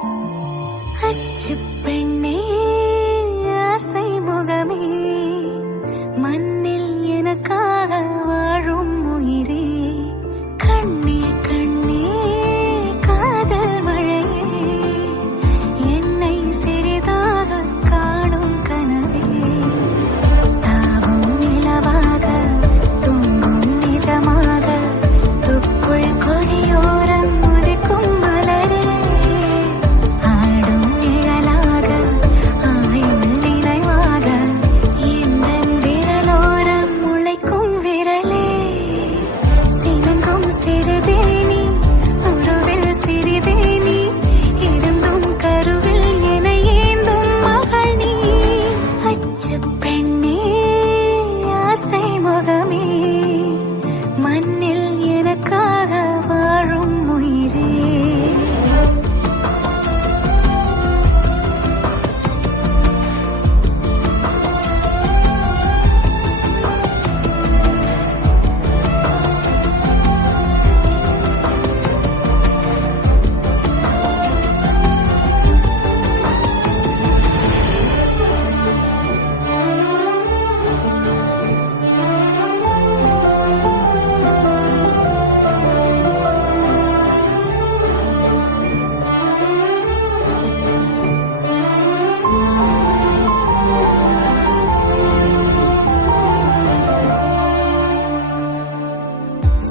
அச்சு பெண்ணே ஆசை முகமே மண்ணில் எனக்காக வாழும் உயிரே கண்ணே கண்ணே காதல் மழையே என்னை சிறிதாக காணும் கனவே தாவும் நிலவாக தூங்கும் நிஜமாக தொப்புள் கொடியோரம் உதிக்கும் மலரே ஆடும் நிழலாக ஆயுள் நினைவாக எந்தன் விரலோரம் முளைக்கும் விரலே சினங்கும் சிறுதேனி உருவில் சிறிதேனி இருந்தும் கருவில் என ஏந்தும் மகள் நீ அச்சு பெண்ணே ஆசை முகமே மண்ணில் எனக்காக வாழும் உயிரே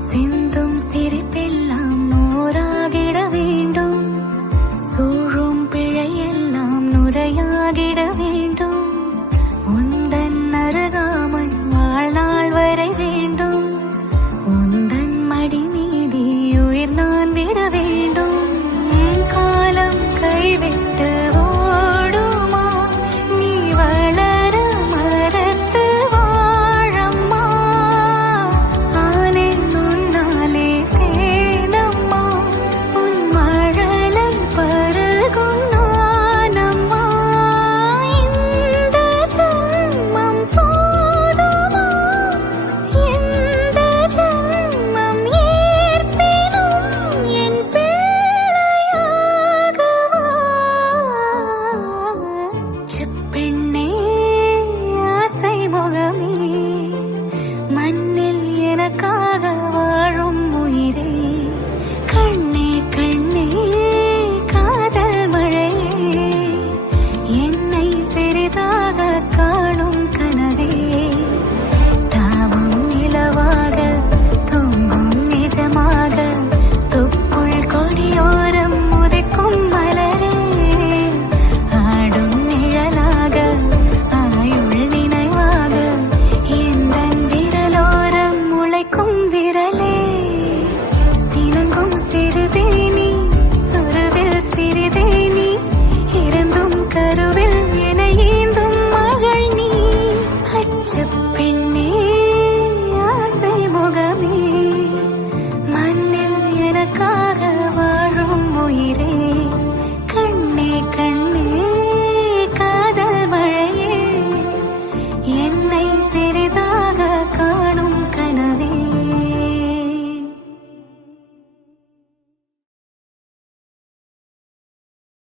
சிந்தும் சிரிப்பெல்லாம் நூறாகிட வேண்டும் சூழும் பிழையெல்லாம் நுரையாகிட வேண்டும் உந்தன் அருகாமல் வாழ்நாள் வரை வேண்டும் உந்தன் மடி மீதி உயிர் நான் விட வேண்டும் காலம் கைவிட்டு ஓடுமா நீ வளர மரத்து வாழம்மா ஆனே உன்னாலே தேனம்மா உன் மழலை பருகும் நானம்மா இந்த ஜன்மம் போதுமா எந்த ஜன்மம் ஏற்பினும் என் பிள்ளையாகவா பெண்ணே ஆசை முகமே மண்ணில் எனக்காக வாழும் உயிரே கண்ணே கண்ணே காதல் மழையே என்னை சிறிதாக காணும் கனவே தாவும் நிலவாக தூங்கும் நிஜமாக தொப்புள் கொடியோரம் உதிக்கும் மலரே ஆடும் நிழலாக ஆயுள் நினைவாக எந்தன் விரலோரம் முளைக்கும் விரலே சினங்கும் சிறுதேனி உருவில் சிறிதேனி இருந்தும் கருவில் என ஏந்தும் மகள் நீ அச்சு பெண்ணே ஆசை முகமே